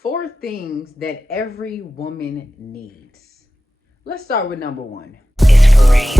Four things that every woman needs. Let's start with number one. It's for rain.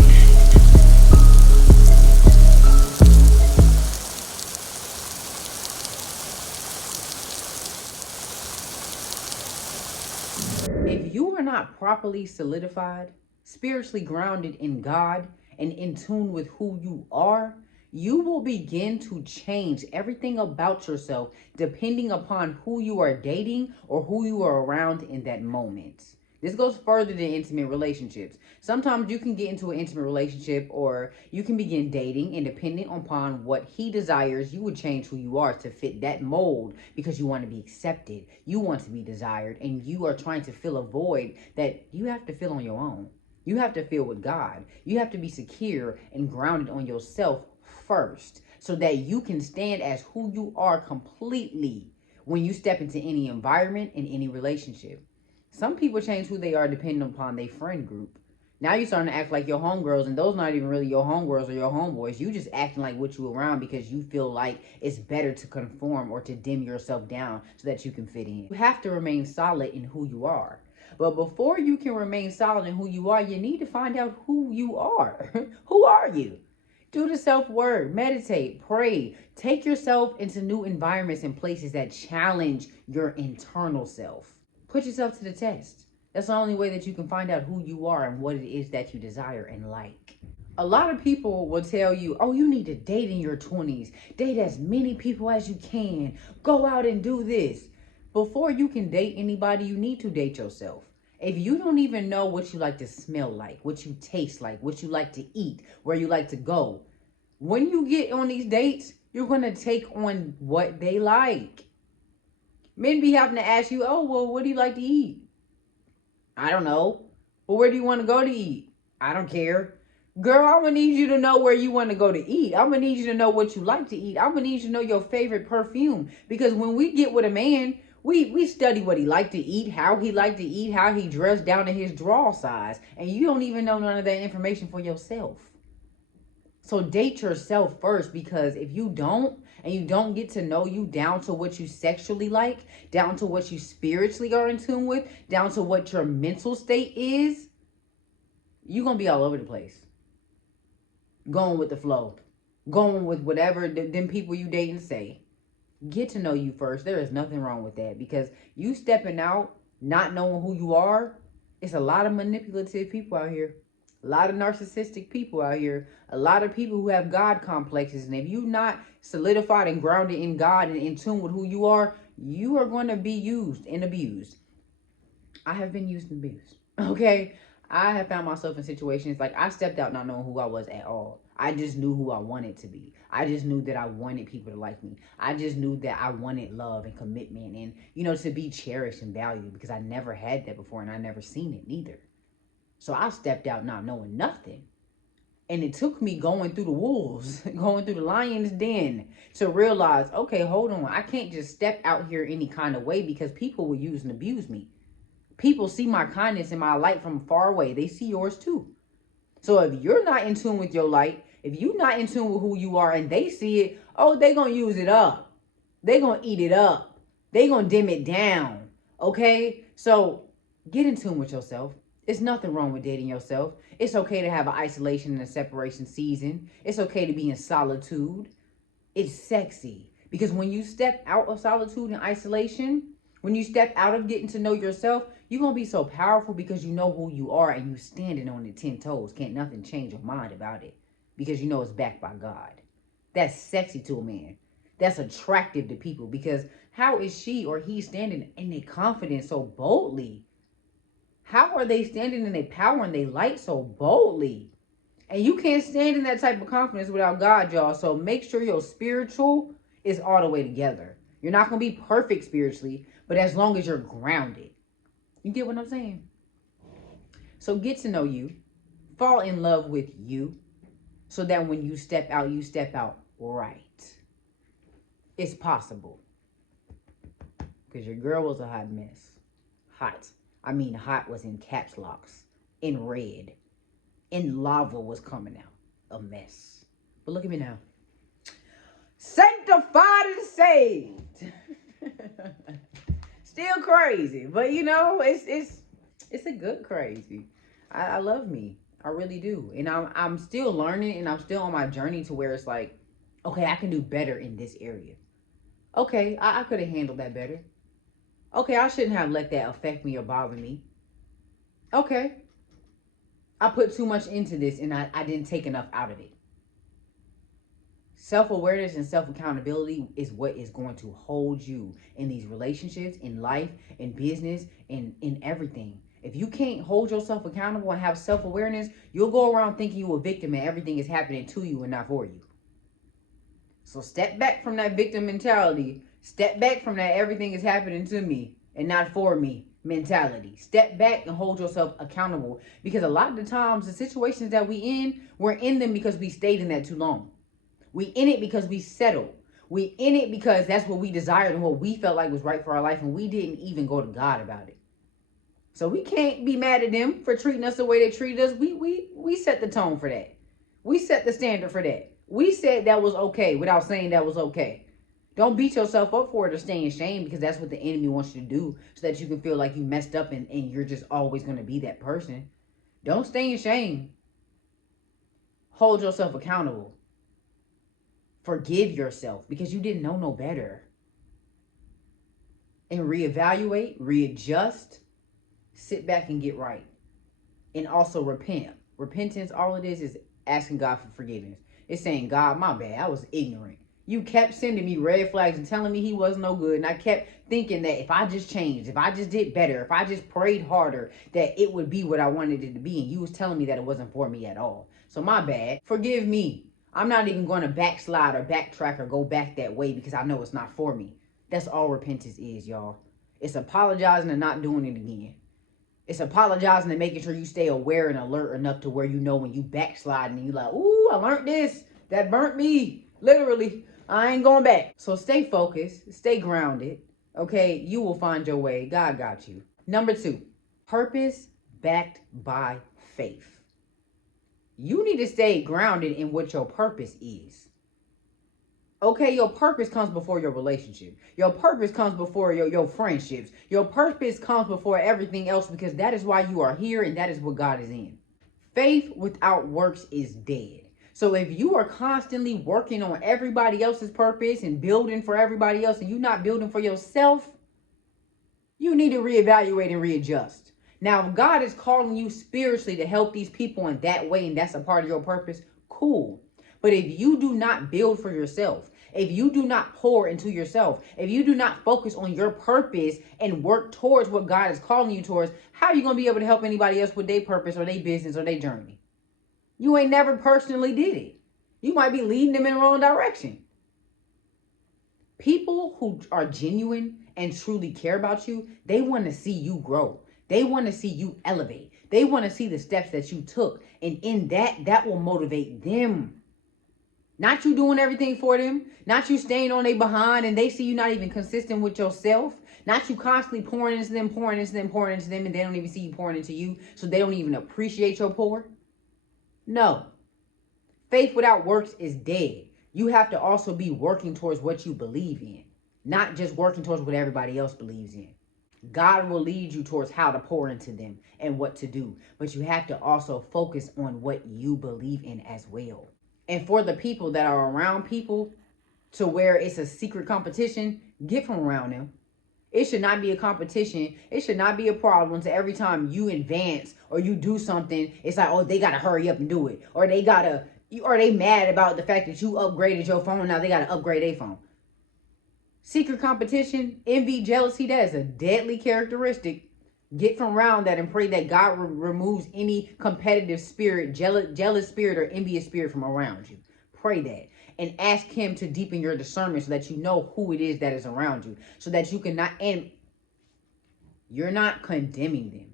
If you are not properly solidified, spiritually grounded in God, and in tune with who you are, you will begin to change everything about yourself depending upon who you are dating or who you are around in that moment. This goes further than intimate relationships. Sometimes you can get into an intimate relationship or you can begin dating, and depending upon what he desires, you would change who you are to fit that mold because you want to be accepted, you want to be desired, and you are trying to fill a void that you have to fill on your own. You have to fill with God. You have to be secure and grounded on yourself first so that you can stand as who you are completely when you step into any environment in any relationship. Some people change who they are depending upon their friend group. Now you're starting to act like your homegirls, and those not even really your homegirls or your homeboys. You just acting like what you around because you feel like it's better to conform or to dim yourself down so that you can fit in. You have to remain solid in who you are. But before you can remain solid in who you are, you need to find out who you are. Who are you? Do the self-work, meditate, pray, take yourself into new environments and places that challenge your internal self. Put yourself to the test. That's the only way that you can find out who you are and what it is that you desire and like. A lot of people will tell you, oh, you need to date in your 20s. Date as many people as you can. Go out and do this. Before you can date anybody, you need to date yourself. If you don't even know what you like to smell like, what you taste like, what you like to eat, where you like to go, when you get on these dates, you're going to take on what they like. Men be having to ask you, oh, well, what do you like to eat? I don't know. Well, where do you want to go to eat? I don't care. Girl, I'm going to need you to know where you want to go to eat. I'm going to need you to know what you like to eat. I'm going to need you to know your favorite perfume. Because when we get with a man, we study what he liked to eat, how he liked to eat, how he dressed down to his draw size. And you don't even know none of that information for yourself. So date yourself first, because if you don't, and you don't get to know you down to what you sexually like, down to what you spiritually are in tune with, down to what your mental state is, you're going to be all over the place. Going with the flow. Going with whatever them people you dating say. Get to know you first. There is nothing wrong with that, because you stepping out, not knowing who you are, it's a lot of manipulative people out here. A lot of narcissistic people out here. A lot of people who have God complexes. And if you're not solidified and grounded in God and in tune with who you are going to be used and abused. I have been used and abused. Okay? I have found myself in situations like I stepped out not knowing who I was at all. I just knew who I wanted to be. I just knew that I wanted people to like me. I just knew that I wanted love and commitment and, to be cherished and valued, because I never had that before and I never seen it neither. So I stepped out not knowing nothing. And it took me going through the wolves, going through the lion's den to realize, okay, hold on. I can't just step out here any kind of way, because people will use and abuse me. People see my kindness and my light from far away. They see yours too. So if you're not in tune with your light, if you're not in tune with who you are and they see it, oh, they going to use it up. They going to eat it up. They going to dim it down. Okay? So get in tune with yourself. It's nothing wrong with dating yourself. It's okay to have an isolation and a separation season. It's okay to be in solitude. It's sexy. Because when you step out of solitude and isolation, when you step out of getting to know yourself, you're going to be so powerful because you know who you are and you standing on the 10 toes. Can't nothing change your mind about it, because you know it's backed by God. That's sexy to a man. That's attractive to people, because how is she or he standing in their confidence so boldly? How are they standing in their power and their light so boldly? And you can't stand in that type of confidence without God, y'all. So make sure your spiritual is all the way together. You're not going to be perfect spiritually, but as long as you're grounded. You get what I'm saying? So get to know you. Fall in love with you, so that when you step out right. It's possible. Because your girl was a hot mess. Hot. I mean, hot was in caps locks, in red, and lava was coming out. A mess. But look at me now. Sanctified and saved. Still crazy, but you know, it's a good crazy. I love me. I really do. And I'm still learning, and I'm still on my journey to where it's like, okay, I can do better in this area. Okay, I could have handled that better. Okay, I shouldn't have let that affect me or bother me. Okay, I put too much into this and I didn't take enough out of it. Self-awareness and self-accountability is what is going to hold you in these relationships, in life, in business, in everything. If you can't hold yourself accountable and have self-awareness, you'll go around thinking you're a victim and everything is happening to you and not for you. So step back from that victim mentality. Step back from that everything is happening to me and not for me mentality. Step back and hold yourself accountable, because a lot of the times the situations that we're in them because we stayed in that too long. We in it because we settled. We in it because that's what we desired and what we felt like was right for our life, and we didn't even go to God about it. So we can't be mad at them for treating us the way they treated us. We set the tone for that. We set the standard for that. We said that was okay without saying that was okay. Don't beat yourself up for it or stay in shame, because that's what the enemy wants you to do, so that you can feel like you messed up and you're just always going to be that person. Don't stay in shame. Hold yourself accountable. Forgive yourself because you didn't know no better. And reevaluate, readjust, sit back and get right. And also repent. Repentance, all it is asking God for forgiveness. It's saying, God, my bad, I was ignorant. You kept sending me red flags and telling me he wasn't no good. And I kept thinking that if I just changed, if I just did better, if I just prayed harder, that it would be what I wanted it to be. And you was telling me that it wasn't for me at all. So my bad. Forgive me. I'm not even going to backslide or backtrack or go back that way, because I know it's not for me. That's all repentance is, y'all. It's apologizing and not doing it again. It's apologizing and making sure you stay aware and alert enough to where you know when you backslide and you like, ooh, I learned this. That burnt me. Literally, I ain't going back. So stay focused. Stay grounded. Okay, you will find your way. God got you. Number 2, purpose backed by faith. You need to stay grounded in what your purpose is. Okay, your purpose comes before your relationship. Your purpose comes before your friendships. Your purpose comes before everything else, because that is why you are here and that is what God is in. Faith without works is dead. So if you are constantly working on everybody else's purpose and building for everybody else and you're not building for yourself, you need to reevaluate and readjust. Now, if God is calling you spiritually to help these people in that way, and that's a part of your purpose, cool. But if you do not build for yourself, if you do not pour into yourself, if you do not focus on your purpose and work towards what God is calling you towards, how are you going to be able to help anybody else with their purpose or their business or their journey? You ain't never personally did it. You might be leading them in the wrong direction. People who are genuine and truly care about you, they want to see you grow. They want to see you elevate. They want to see the steps that you took. And in that will motivate them. Not you doing everything for them. Not you staying on their behind and they see you not even consistent with yourself. Not you constantly pouring into them, pouring into them, pouring into them, and they don't even see you pouring into you. So they don't even appreciate your pour. No. Faith without works is dead. You have to also be working towards what you believe in, not just working towards what everybody else believes in. God will lead you towards how to pour into them and what to do, but you have to also focus on what you believe in as well. And for the people that are around people to where it's a secret competition, get from around them. It should not be a competition. It should not be a problem to every time you advance or you do something, it's like, oh, they got to hurry up and do it. Or they mad about the fact that you upgraded your phone. Now they got to upgrade their phone. Secret competition, envy, jealousy, that is a deadly characteristic. Get from around that and pray that God removes any competitive spirit, jealous spirit, or envious spirit from around you. Pray that. And ask him to deepen your discernment so that you know who it is that is around you. So that you can not, and you're not condemning them.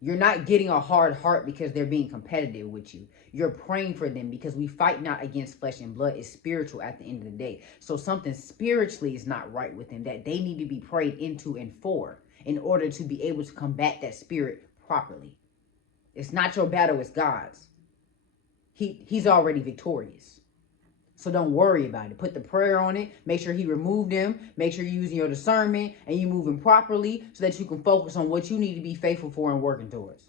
You're not getting a hard heart because they're being competitive with you. You're praying for them, because we fight not against flesh and blood. It's spiritual at the end of the day. So something spiritually is not right with them that they need to be prayed into and for in order to be able to combat that spirit properly. It's not your battle, it's God's. He's already victorious. So don't worry about it. Put the prayer on it. Make sure he removed them. Make sure you're using your discernment and you moving properly so that you can focus on what you need to be faithful for and working towards.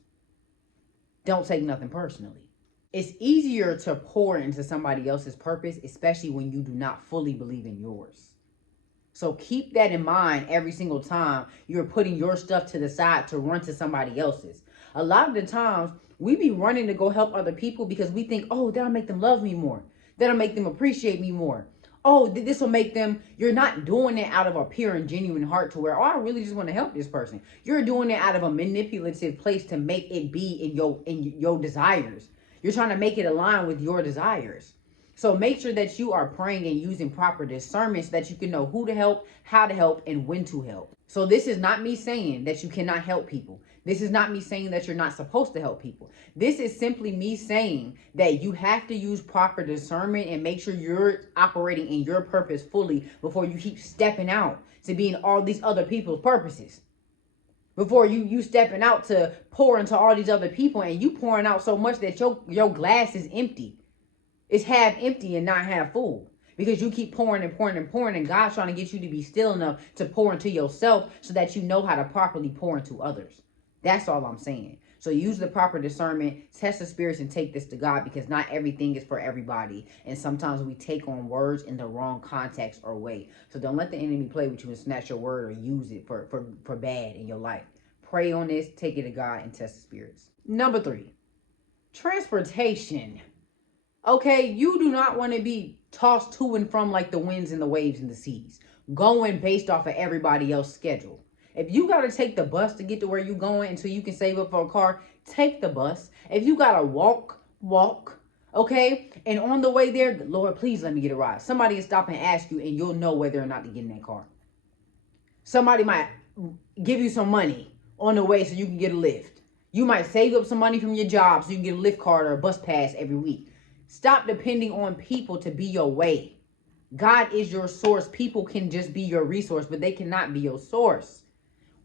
Don't take nothing personally. It's easier to pour into somebody else's purpose, especially when you do not fully believe in yours. So keep that in mind every single time you're putting your stuff to the side to run to somebody else's. A lot of the times we be running to go help other people because we think, oh, that'll make them love me more. That'll make them appreciate me more. Oh, this will make them. You're not doing it out of a pure and genuine heart to where, oh, I really just want to help this person. You're doing it out of a manipulative place to make it be in your desires. You're trying to make it align with your desires. So make sure that you are praying and using proper discernment so that you can know who to help, how to help, and when to help. So this is not me saying that you cannot help people. This is not me saying that you're not supposed to help people. This is simply me saying that you have to use proper discernment and make sure you're operating in your purpose fully before you keep stepping out to being all these other people's purposes. Before you stepping out to pour into all these other people and you pouring out so much that your glass is empty. It's half empty and not half full. Because you keep pouring and pouring and pouring, and God's trying to get you to be still enough to pour into yourself so that you know how to properly pour into others. That's all I'm saying. So use the proper discernment, test the spirits, and take this to God, because not everything is for everybody. And sometimes we take on words in the wrong context or way. So don't let the enemy play with you and snatch your word or use it for bad in your life. Pray on this, take it to God, and test the spirits. Number 3, transportation. Okay, you do not want to be tossed to and from like the winds and the waves and the seas, going based off of everybody else's schedule. If you got to take the bus to get to where you're going until you can save up for a car, take the bus. If you got to walk. Okay? And on the way there, Lord, please let me get a ride. Somebody will stop and ask you, and you'll know whether or not to get in that car. Somebody might give you some money on the way so you can get a lift. You might save up some money from your job so you can get a lift card or a bus pass every week. Stop depending on people to be your way. God is your source. People can just be your resource, but they cannot be your source.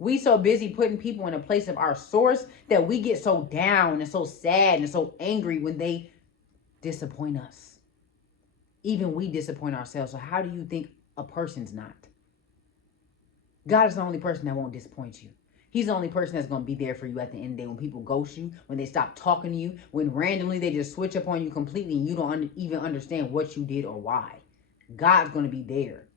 We so busy putting people in a place of our source that we get so down and so sad and so angry when they disappoint us. Even we disappoint ourselves. So how do you think a person's not? God is the only person that won't disappoint you. He's the only person that's going to be there for you at the end of the day when people ghost you, when they stop talking to you, when randomly they just switch up on you completely and you don't even understand what you did or why. God's going to be there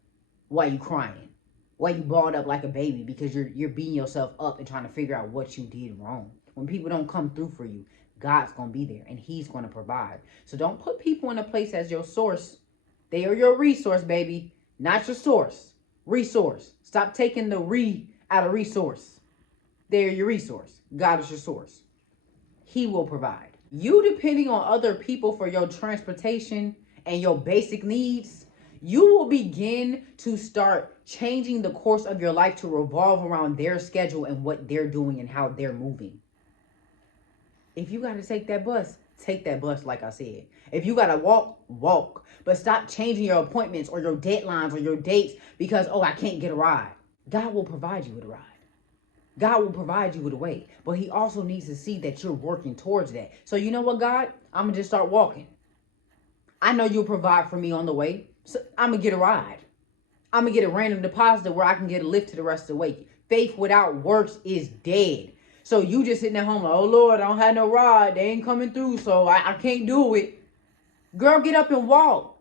while you crying, while you balled up like a baby because you're beating yourself up and trying to figure out what you did wrong. When people don't come through for you, God's going to be there and he's going to provide. So don't put people in a place as your source. They are your resource, baby, not your source. Resource. Stop taking the out of resource. They're your resource. God is your source. He will provide. You depending on other people for your transportation and your basic needs, you will begin to start changing the course of your life to revolve around their schedule and what they're doing and how they're moving. If you got to take that bus, take that bus, like I said. If you got to walk. But stop changing your appointments or your deadlines or your dates because, oh, I can't get a ride. God will provide you with a ride. God will provide you with a way, but he also needs to see that you're working towards that. So you know what, God? I'm going to just start walking. I know you'll provide for me on the way, so I'm going to get a ride. I'm going to get a random deposit where I can get a lift to the rest of the way. Faith without works is dead. So you just sitting at home like, oh, Lord, I don't have no ride. They ain't coming through, so I can't do it. Girl, get up and walk.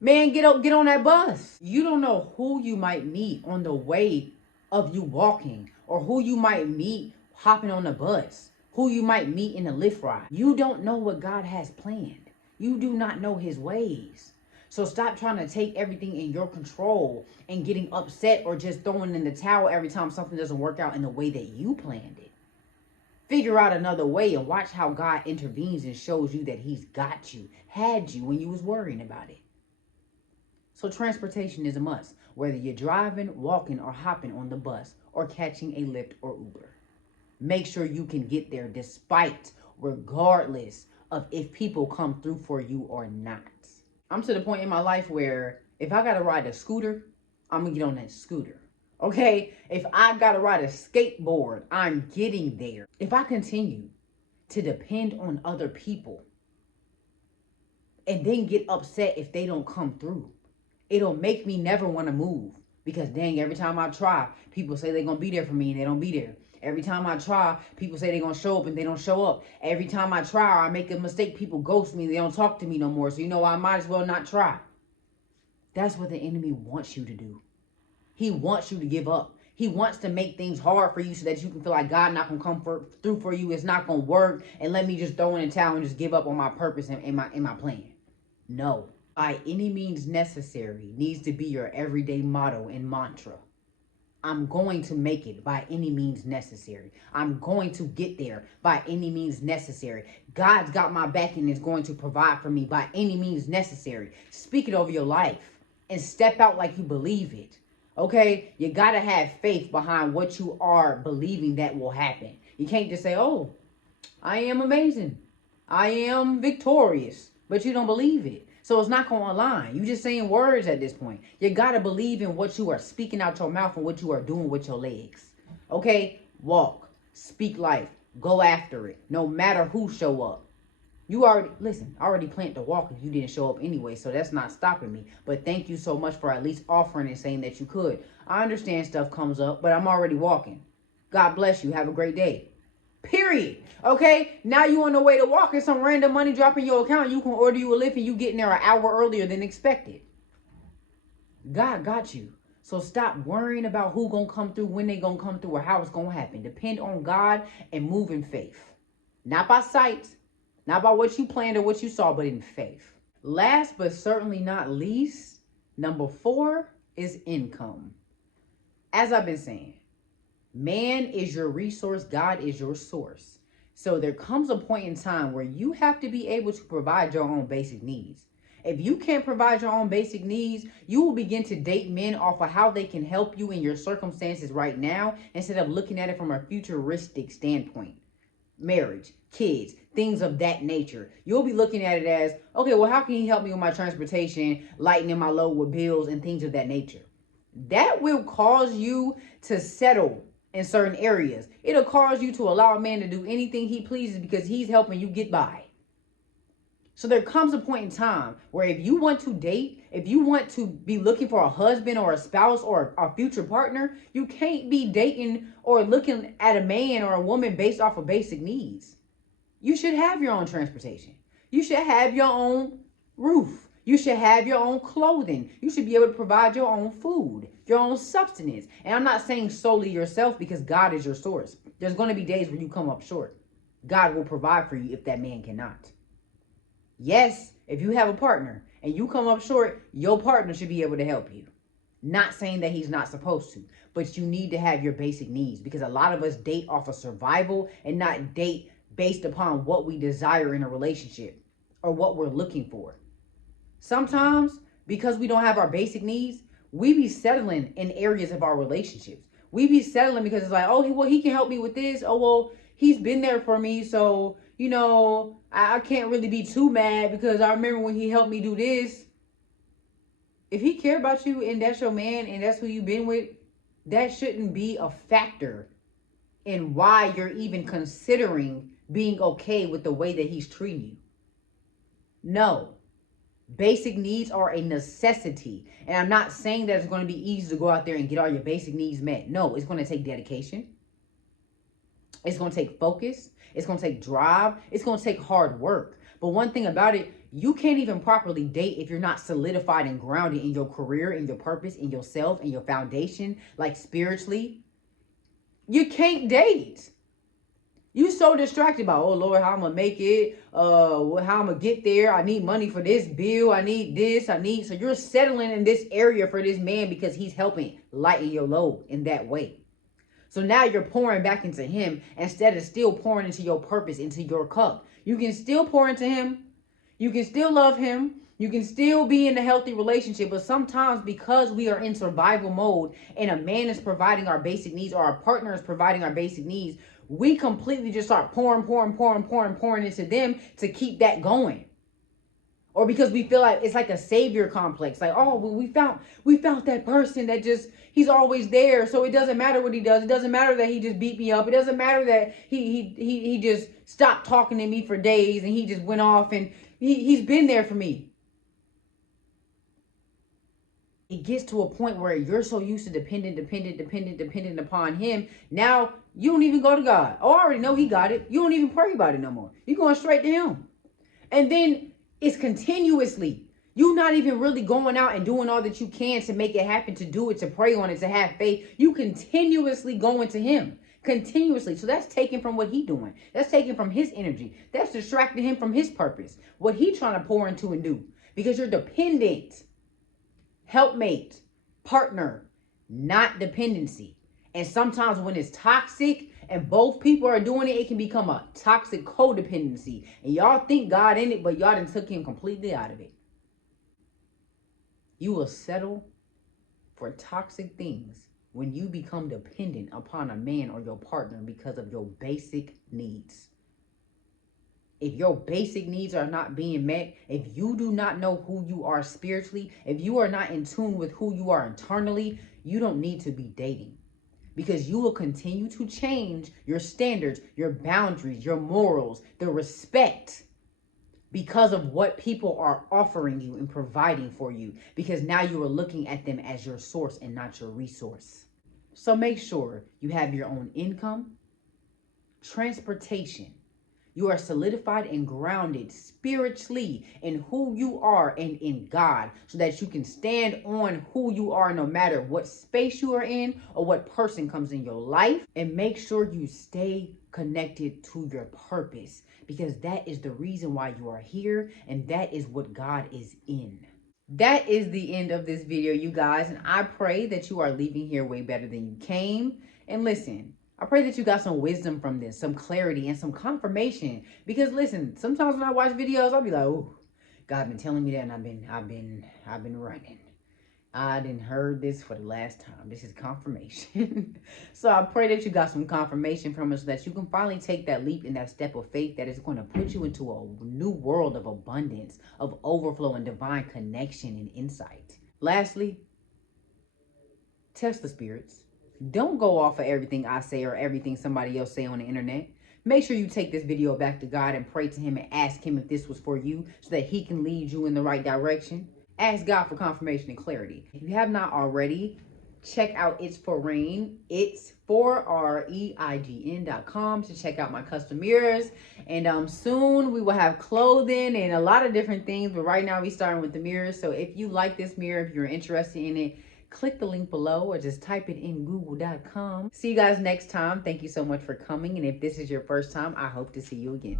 Man, get on that bus. You don't know who you might meet on the way of you walking, or who you might meet hopping on the bus, who you might meet in a lift ride. You don't know what God has planned. You do not know his ways. So stop trying to take everything in your control and getting upset or just throwing in the towel every time something doesn't work out in the way that you planned it. Figure out another way and watch how God intervenes and shows you that he's got you, had you when you was worrying about it. So transportation is a must, whether you're driving, walking, or hopping on the bus, or catching a Lyft or Uber. Make sure you can get there regardless of if people come through for you or not. I'm to the point in my life where if I got to ride a scooter, I'm going to get on that scooter. Okay? If I got to ride a skateboard, I'm getting there. If I continue to depend on other people, and then get upset if they don't come through. It'll make me never want to move because dang, every time I try, people say they're going to be there for me and they don't be there. Every time I try, people say they're going to show up and they don't show up. Every time I try or I make a mistake, people ghost me. They don't talk to me no more. So you know, I might as well not try. That's what the enemy wants you to do. He wants you to give up. He wants to make things hard for you so that you can feel like God not going to come through for you. It's not going to work. And let me just throw in the towel and just give up on my purpose and my plan. No. By any means necessary needs to be your everyday motto and mantra. I'm going to make it by any means necessary. I'm going to get there by any means necessary. God's got my back and is going to provide for me by any means necessary. Speak it over your life and step out like you believe it. Okay? You got to have faith behind what you are believing that will happen. You can't just say, oh, I am amazing. I am victorious. But you don't believe it. So it's not going to align. You're just saying words at this point. You got to believe in what you are speaking out your mouth and what you are doing with your legs. Okay? Walk. Speak life. Go after it. No matter who show up. You already, listen, I already planned to walk if you didn't show up anyway, so that's not stopping me. But thank you so much for at least offering and saying that you could. I understand stuff comes up, but I'm already walking. God bless you. Have a great day. Period. Okay? Now you on the way to walk and some random money drop in your account. You can order you a lift and you getting there an hour earlier than expected. God got you. So stop worrying about who gonna come through, when they gonna come through, or how it's gonna happen. Depend on God and move in faith. Not by sight, not by what you planned or what you saw, but in faith. Last but certainly not least, number 4 is income. As I've been saying, man is your resource. God is your source. So there comes a point in time where you have to be able to provide your own basic needs. If you can't provide your own basic needs, you will begin to date men off of how they can help you in your circumstances right now instead of looking at it from a futuristic standpoint. Marriage, kids, things of that nature. You'll be looking at it as, okay, well, how can he help me with my transportation, lightening my load with bills and things of that nature? That will cause you to settle in certain areas. It'll cause you to allow a man to do anything he pleases because he's helping you get by. So there comes a point in time where if you want to date, if you want to be looking for a husband or a spouse or a future partner, you can't be dating or looking at a man or a woman based off of basic needs. You should have your own transportation. You should have your own roof. You should have your own clothing. You should be able to provide your own food, your own substance. And I'm not saying solely yourself because God is your source. There's going to be days where you come up short. God will provide for you if that man cannot. Yes, if you have a partner and you come up short, your partner should be able to help you. Not saying that he's not supposed to, but you need to have your basic needs because a lot of us date off of survival and not date based upon what we desire in a relationship or what we're looking for. Sometimes, because we don't have our basic needs, we be settling in areas of our relationships. We be settling because it's like, oh, well, he can help me with this. Oh, well, he's been there for me. So, you know, I can't really be too mad because I remember when he helped me do this. If he cared about you and that's your man and that's who you've been with, that shouldn't be a factor in why you're even considering being okay with the way that he's treating you. No. Basic needs are a necessity. And I'm not saying that it's going to be easy to go out there and get all your basic needs met. No, it's going to take dedication. It's going to take focus. It's going to take drive. It's going to take hard work. But one thing about it, you can't even properly date if you're not solidified and grounded in your career, in your purpose, in yourself, in your foundation, like spiritually. You can't date. You so distracted by, oh Lord, how I'm gonna make it, how I'm gonna get there. I need money for this bill. I need this. So you're settling in this area for this man because he's helping lighten your load in that way. So now you're pouring back into him instead of still pouring into your purpose, into your cup. You can still pour into him. You can still love him. You can still be in a healthy relationship. But sometimes because we are in survival mode and a man is providing our basic needs or our partner is providing our basic needs, we completely just start pouring into them to keep that going. Or because we feel like it's like a savior complex. Like, oh, well, we found that person that just, he's always there. So it doesn't matter what he does. It doesn't matter that he just beat me up. It doesn't matter that he just stopped talking to me for days and he just went off and He's been there for me. It gets to a point where you're so used to dependent upon him. Now you don't even go to God. Oh, I already know he got it. You don't even pray about it no more. You're going straight to him. And then it's continuously. You're not even really going out and doing all that you can to make it happen, to do it, to pray on it, to have faith. You continuously going to him. Continuously. So that's taken from what he doing. That's taken from his energy. That's distracting him from his purpose. What he trying to pour into and do. Because you're dependent. Helpmate, partner, not dependency. And sometimes when it's toxic and both people are doing it, it can become a toxic codependency. And y'all think God in it, but y'all done took him completely out of it. You will settle for toxic things when you become dependent upon a man or your partner because of your basic needs. If your basic needs are not being met, if you do not know who you are spiritually, if you are not in tune with who you are internally, you don't need to be dating. Because you will continue to change your standards, your boundaries, your morals, the respect because of what people are offering you and providing for you. Because now you are looking at them as your source and not your resource. So make sure you have your own income, transportation. You are solidified and grounded spiritually in who you are and in God, so that you can stand on who you are no matter what space you are in or what person comes in your life. And make sure you stay connected to your purpose, because that is the reason why you are here, and that is what God is in. That is the end of this video, you guys, and I pray that you are leaving here way better than you came. And listen, I pray that you got some wisdom from this, some clarity and some confirmation. Because listen, sometimes when I watch videos, I'll be like, "Oh, God been telling me that, and I've been running. I didn't heard this for the last time. This is confirmation." So I pray that you got some confirmation from us, so that you can finally take that leap and that step of faith that is going to put you into a new world of abundance, of overflow and divine connection and insight. Lastly, test the spirits. Don't go off of everything I say or everything somebody else say on the internet. Make sure you take this video back to God and pray to him and ask him if this was for you, so that he can lead you in the right direction. Ask God for confirmation and clarity. If you have not already, check out It's For Reign. It's for REIGN.com to check out my custom mirrors. And soon we will have clothing and a lot of different things. But right now we starting with the mirrors. So if you like this mirror, if you're interested in it, click the link below or just type it in google.com. See you guys next time. Thank you so much for coming. And if this is your first time, I hope to see you again.